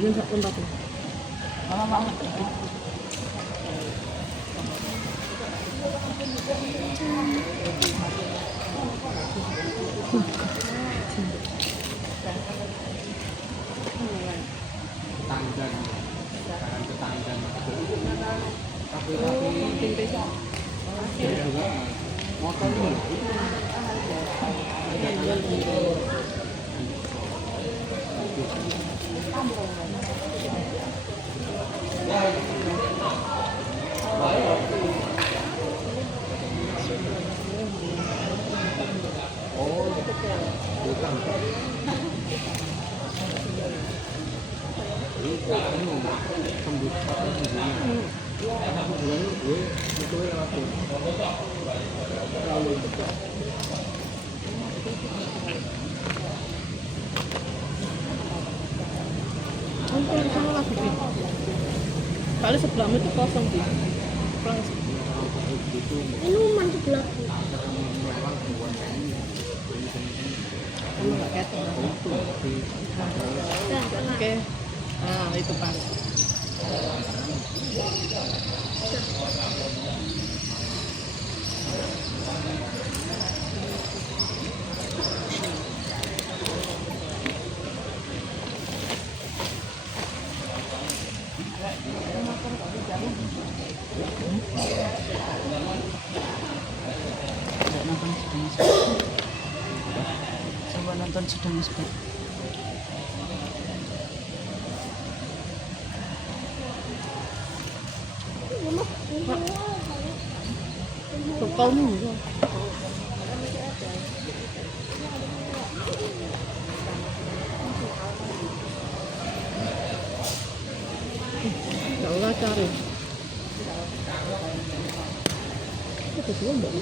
ambilin satu tempatnya. Kali sebelahmu itu kosong sih. Minuman sebelah. Kamu nggak ketok. Oke. Nah itu pas. Coba nonton Sidang Isbat. Bekalmu juga. Ya Allah cari. Itu belum mbak.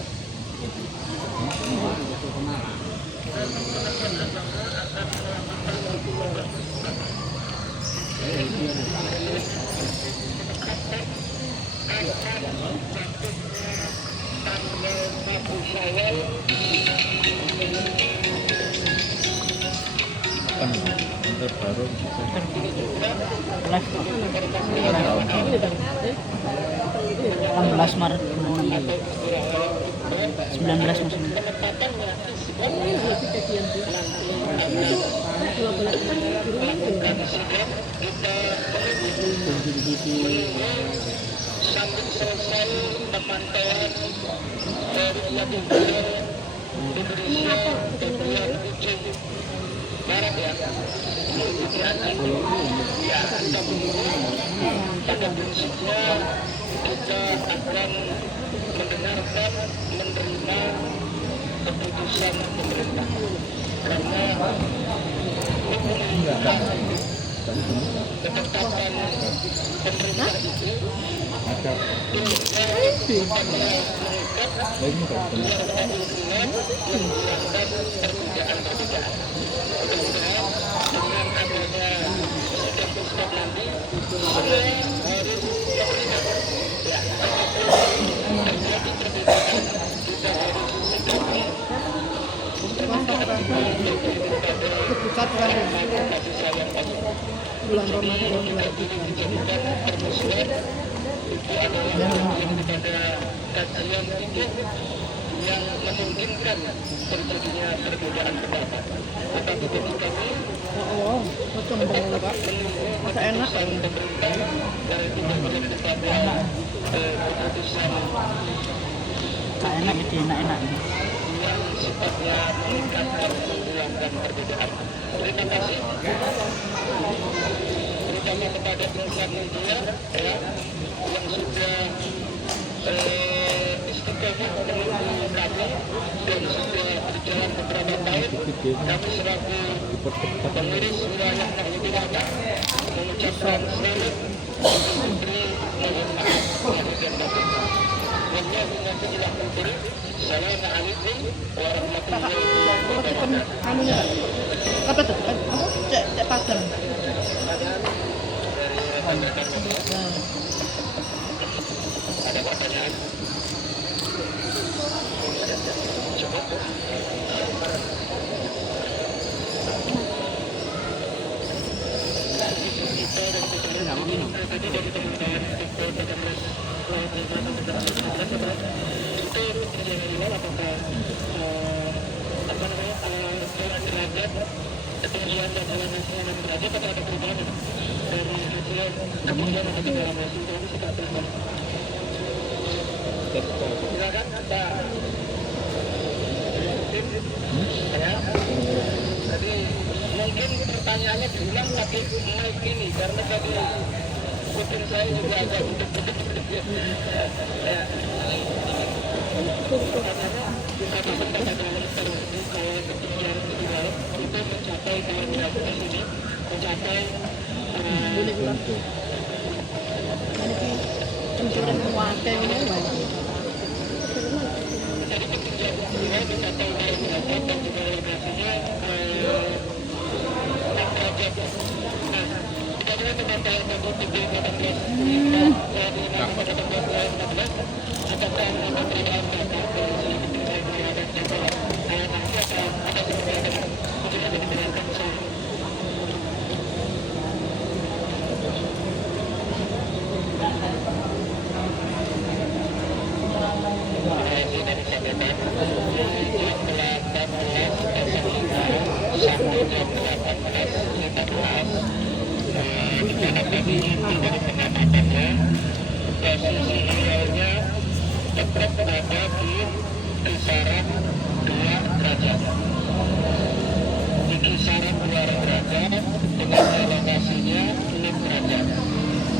Terbaru Live 16 Maret 19 maksudnya. Sambil selesai pemantauan dari Yadin Indonesia bagian ujung barat ya. Ya, pada prinsipnya kita akan mendengarkan, menerima keputusan pemerintah karena ketetapan pemerintah itu Kebuka terakhir bulan Ramadan dan bulan kajian hidup yang memungkinkan terjadinya perbedaan pendapat. Tetapi bagi kami, oh, macam mana Pak? Masa enak kan? pemerintah dan tidak boleh kepada keputusan Gak enak jadi enak-enak. yang sifatnya meningkatkan menghilangkan perbedaan. Terima kasih terutama kepada perusahaan media ya, yang sudah istiqomah menunggu kami dan sudah berjalan beberapa tahun. Kami selaku pengurus wilayah Nahdlatul mengucapkan selamat Menteri mohon maaf lahir dan batin. Assalamualaikum warahmatullahi wabarakatuh. Anunya apa tuh? Apa? Cek padang. Ada pertanyaan? Cukup. ketinggian dan elevasinya 6 derajat atau ada perubahan dari hasil ketinggian atau kedalaman ini kita terima. Silakan Pak. Ya. Jadi mungkin pertanyaannya diulang pakai mic ini karena tadi kuping saya juga agak ya. Kita kalau ketinggian itu mencapai kalau berada di sini mencapai Boleh ulang tuh. Pencurian warga ini enggak? jadi ketinggian beliau mencapai kalau derajat dan juga elevasinya 6 derajat. Nah, kita mulai penataan tadi tinggi 18 dari 18 apakah ada perubahan data dari sini ketinggian beliau dan juga nanti akan ada seperti mungkin ada dijelaskan saya. Posisi idealnya tetap berada di kisaran 2 derajat. Di kisaran 2 derajat dengan elevasinya 6 derajat.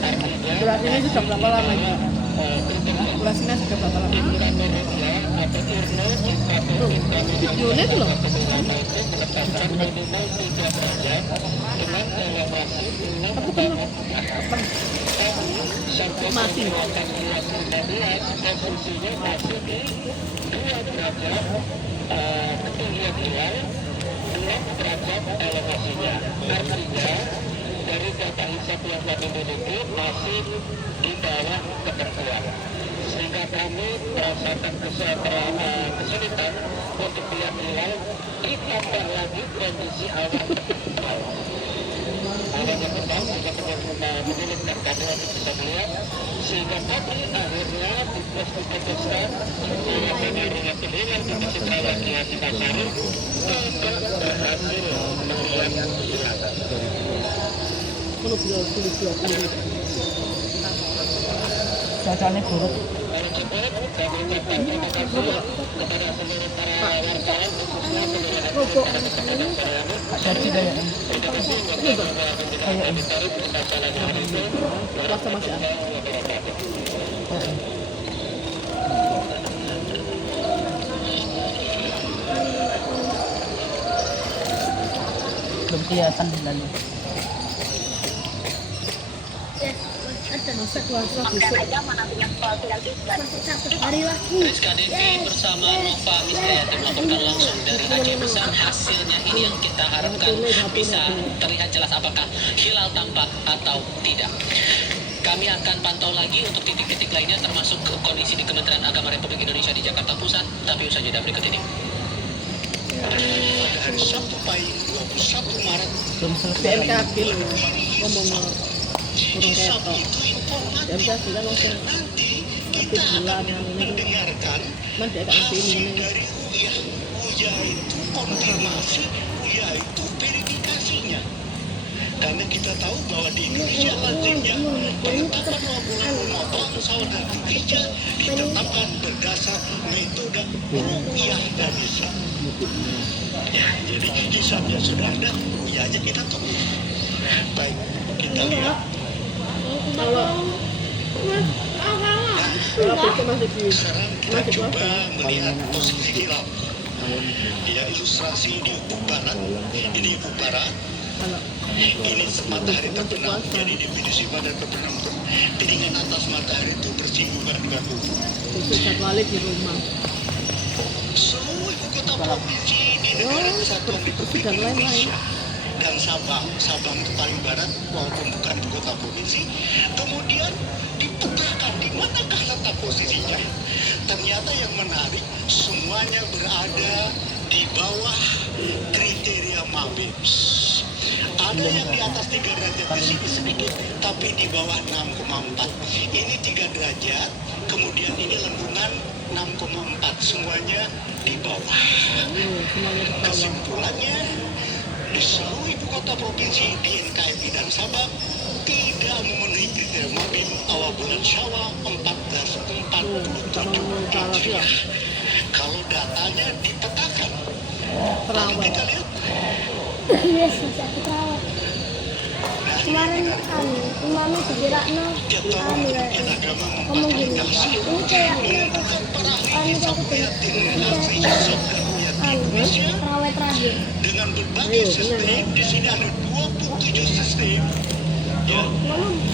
Artinya Durasinya sudah berapa lama ini? Durasinya sudah berapa lama? Videonya itu loh. Menetapkan minimal 3 derajat dengan elevasi 6 derajat. Mati. Posisinya masih di 2 derajat ketinggian hilal, 6 derajat elevasinya. Artinya dari data hisap yang kami miliki masih di bawah ketentuan. Sehingga kami merasakan kesulitan untuk melihat hilal ditambah lagi kondisi awan tebal. Awan yang tebal sehingga menyulitkan kami untuk bisa melihat, sehingga kami akhirnya diputuskan dengan hilal di Masjid Rawakia Singkasari tidak berhasil melihat hilal. Kalau beliau sulit 20. Cuacanya buruk. Rokok. Ada tidak ya? Kayak ini. Puasa masih ada. Belum kelihatan hilalnya. Masa puasa besok. Hari lagi. Rizka Devi bersama Nova Mistriati melaporkan langsung dari Aceh Besar. Hasilnya ini yang kita harapkan bisa terlihat jelas apakah hilal tampak atau tidak. Kami akan pantau lagi untuk titik-titik lainnya termasuk kondisi di Kementerian Agama Republik Indonesia di Jakarta Pusat. Tapi usai jeda berikut ini. Pada hari Sabtu pagi 21 Maret Belum selesai. BMKG loh. Ngomong burung ketok. BMKG kan langsung tapi bulan yang ini mendengarkan man dia kan ini dari Uya itu konfirmasi, Uya itu verifikasinya. Karena kita tahu bahwa di Indonesia lazimnya penetapan pemotongan pesawat dan Indonesia ditetapkan berdasar metode ruqyah dan hisab. Ya, jadi hisabnya sudah ada, ruqyahnya kita tunggu. Baik, kita lihat. kalau besok masih di Sekarang kita masih coba puasa. melihat posisi hilal. Ya, ilustrasi ini ufuk barat, ini ufuk barat. Kalau Ini matahari terbenam, jadi definisi pada terbenam itu piringan atas matahari itu bersinggungan dengan ufuk. besok jadwalnya di rumah. Seluruh ibu kota provinsi di negara kesatuan Republik dan lain-lain. Indonesia dan Sabang itu paling barat walaupun bukan ibu kota provinsi. Kemudian dipetakan di manakah letak posisinya. Ternyata yang menarik semuanya berada di bawah kriteria MABEPS. Ada yang di atas 3 derajat sedikit, tapi di bawah 6,4. Ini 3 derajat, kemudian ini lengkungan 6,4. Semuanya di bawah. Semuanya di bawah. Kesimpulannya, di seluruh ibu kota provinsi di NKRI dan Sabah tidak memenuhi kriteria mukim awal bulan Syawal 1447 Hijriah. Kalau datanya dipetakan, lalu kita lihat. Yes, masih aku tahu. Kemarin mami dikira ngomong gini, ini kayaknya terawih terakhir. Dengan berbagai sistem, di sini ada 27 sistem. Ya,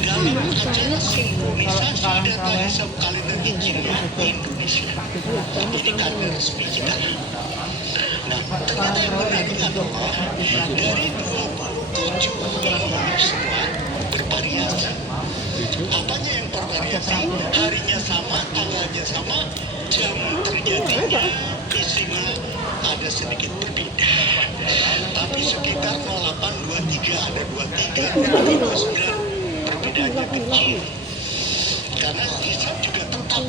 dalam acara sinkronisasi data hisab kalender Hijriah Indonesia. Ini kalender resmi kita. Nah, ternyata yang menarik adalah dari 27 ini semua bervariasi. Apanya yang bervariasi? Harinya sama, tanggalnya sama, jam terjadinya istimewa ada sedikit berbeda. Tapi sekitar 0823 ada 23 dan 29 perbedaannya kecil. Karena hisab juga tetap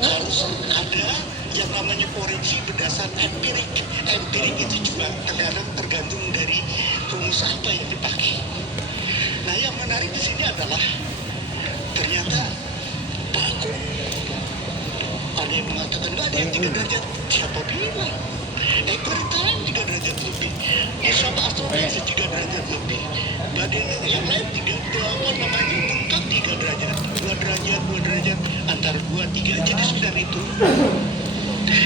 harus ada yang namanya koreksi berdasar empirik. Empirik itu juga tergantung dari rumus apa yang dipakai. Nah, yang menarik di sini adalah ternyata bagus. Ada yang mengatakan nggak ada yang 3 derajat. Siapa bilang? Kuartal 3 derajat lebih. Hisab astronomisi 3 derajat lebih. Badan yang lain 3 namanya bengkak 3 derajat, 2 derajat antara 2 3. Jadi sudah itu.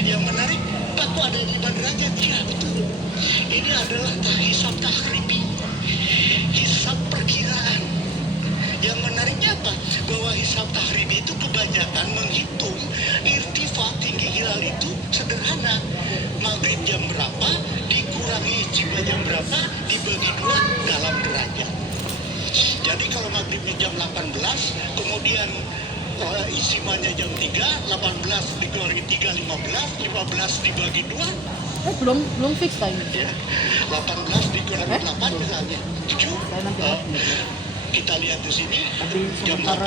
Yang menarik, Pak, kok ada 5 derajat? Ya, betul. Ini adalah hisab tahribi, hisab perkiraan. Yang menariknya apa? Bahwa hisab tahribi itu kebanyakan menghitung irtifa tinggi hilal itu sederhana. Maghrib jam berapa, dikurangi istiwa jam berapa, dibagi 2 dalam derajat. Jadi kalau maghribnya jam 18, kemudian istiwanya jam 3, 18 dikurangi 3, 15 dibagi 2. Belum fix tadi. Ya, 18 dikurangi 8 misalnya 7. Kita lihat di sini jam 18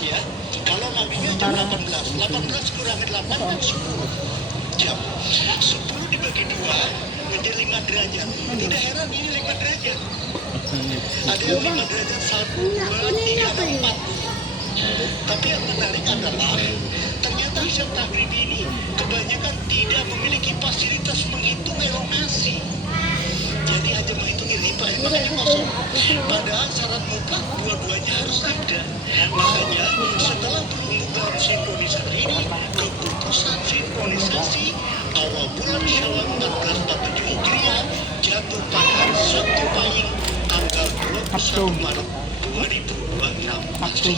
ya. Kalau maghribnya jam 18 kurangi 8 kan 10 jam. 10 dibagi 2 menjadi 5 derajat. Tidak heran ini 5 derajat. Ada yang 5 derajat 1, 2, 3, 4. Tapi yang menarik adalah ternyata hisab tahribi ini kebanyakan tidak memiliki fasilitas menghitung elongasi. Jadi hanya menghitung riba, makanya kosong. Padahal syarat mutlak dua-duanya harus ada. Makanya setelah berumur dalam sinkronisasi ini, keputusan sinkronisasi awal bulan Syawal 1447 Hijriah jatuh pada hari Sabtu Pahing tanggal 21 Maret 2026.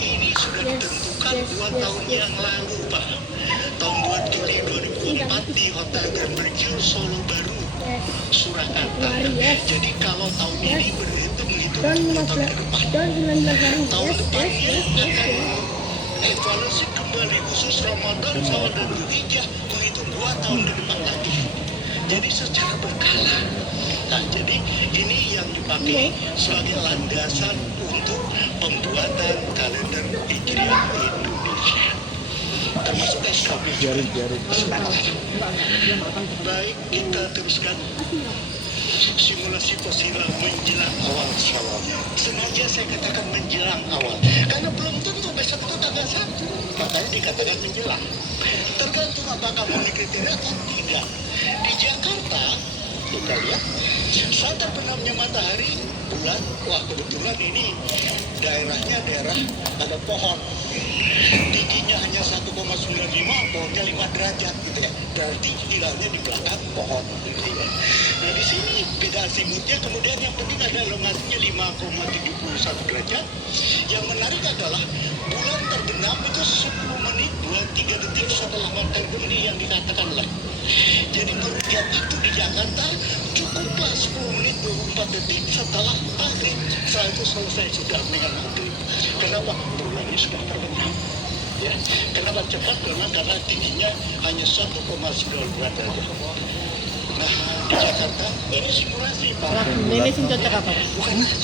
Ini sudah ditentukan 2 tahun yang lalu, Pak. Tahun 2 Juli 2004 di Hotel Grand Mercure Solo Baru, Surakarta. Jadi kalau tahun ini menghitung tahun ke depan, tahun depannya akan evaluasi kembali khusus Ramadan, Syawal dan Dzulhijjah menghitung 2 tahun ke depan lagi. Jadi secara berkala. Nah, jadi ini yang dipakai sebagai landasan untuk pembuatan kalender Hijriah Indonesia. Termasuk SKP. Baik, kita teruskan simulasi positif menjelang awal Syawal. Sengaja saya katakan menjelang awal, karena belum tentu besok itu tanggal 1. Makanya dikatakan menjelang. Tergantung apakah mau kriteria atau tidak. Di Jakarta, kita lihat saat terbenamnya matahari bulan, wah kebetulan ini daerahnya daerah ada pohon, tingginya hanya 1,95, pohonnya 5 derajat gitu ya, berarti hilalnya di belakang pohon gitu ya. Nah di sini beda azimutnya, kemudian yang penting ada elongasinya 5,71 derajat. Yang menarik adalah bulan terbenam itu 10 menit 23 detik setelah matahari ini yang dikatakan lah. Jadi merugian itu di Jakarta cukuplah 10 menit 24 detik setelah maghrib. Setelah itu selesai sudah dengan maghrib. Kenapa? Bulannya sudah terbenam. Ya, kenapa cepat? Karena tingginya hanya 1,92 derajat. Nah, di Jakarta ini simulasi Pak. Ini sih cocok apa?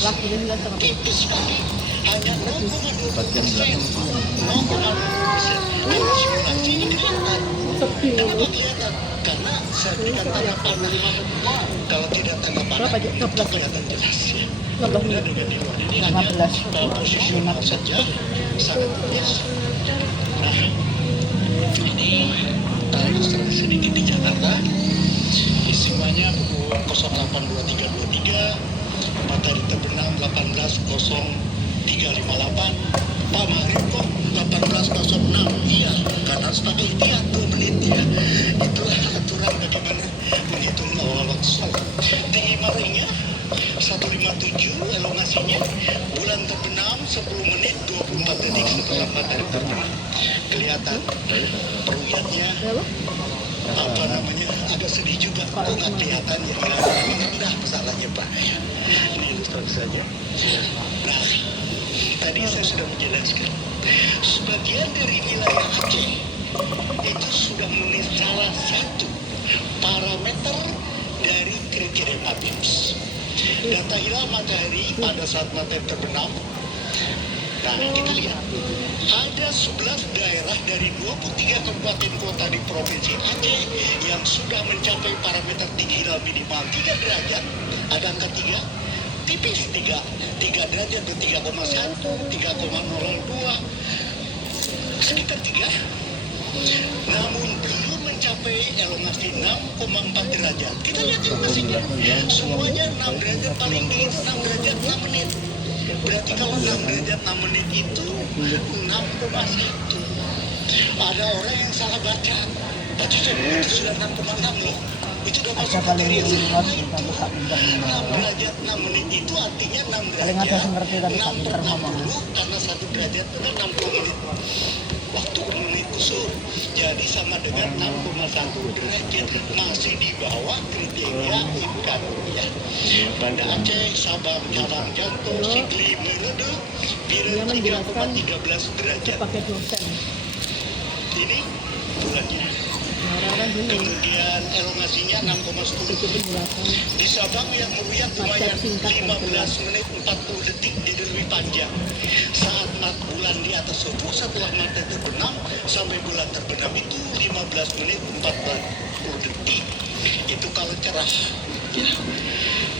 Waktu ini cocok apa? Tipis sekali, hanya 0,2%. 0,2%. Kalau simulasi ini kelihatan. Kenapa kelihatan? Karena sertifikat tanda panah kalau tidak tanda panah Berapa, Jok? itu 12. kelihatan jelas ya. Nambah Kemudian nih. dengan di luar ini hanya 15. posisional saja sangat biasa. Nah, ini sedikit di Jakarta. Istimewanya pukul 08.2323, matahari terbenam 18.0358. Pak Maghrib kok 18.06? Iya, karena sebagai ikhtiar 2 menit ya. Itulah aturan bagaimana menghitung awal waktu sholat. Tinggi mataharinya 157, elongasinya bulan terbenam 10 menit 24 detik setelah matahari terbenam. Kelihatan perugiannya apa namanya agak sedih juga, kok nggak kelihatan ya, memang rendah masalahnya Pak ya. Ini ilustrasi saja. Nah, tadi saya sudah menjelaskan sebagian dari wilayah Aceh itu sudah memenuhi salah satu parameter dari kriteria MAPIMS. Data hilal matahari pada saat matahari terbenam. Nah, kita lihat ada 11 daerah dari 23 kabupaten kota di Provinsi Aceh yang sudah mencapai parameter tinggi hilal minimal 3 derajat. Ada angka 3, tipis 3 derajat atau 3,1, 3,02, sekitar 3. Namun belum mencapai elongasi 6,4 derajat. Kita lihat elongasinya, semuanya 6 derajat, paling tinggi itu 6 derajat 6 menit. Berarti kalau 6 derajat 6 menit itu 6,1. Ada orang yang salah baca. Baca itu sudah 6,6 loh. Itu udah masuk kriteria salah itu. 6 derajat 6 menit itu artinya 6 derajat 6/60, karena 1 derajat itu kan 60 menit. Waktu menit kusur. Jadi sama dengan 6,1 derajat, masih di bawah kriteria IMCAN ya. Banda Aceh, Sabang, Cawang, Jantung, Sigli, Meredu, Biren 3,13 derajat. Pakai dosen. Ini bulannya. Orang-orang gini. Kemudian elongasinya 6,10. Itu penjelasan. Di Sabang yang meruyak lumayan 15 menit 40 detik, jadi lebih panjang. Saat bulan di atas ufuk setelah matahari terbenam sampai bulan terbenam itu 15 menit 40 detik. Itu kalau cerah. Ya.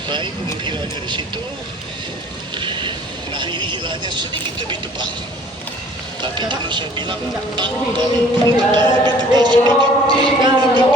Baik, umur hilal dari situ. Nah, ini hilalnya sedikit lebih tebal. Tapi kalau saya bilang, Pak, kalau lebih tebal sedikit, ini lebih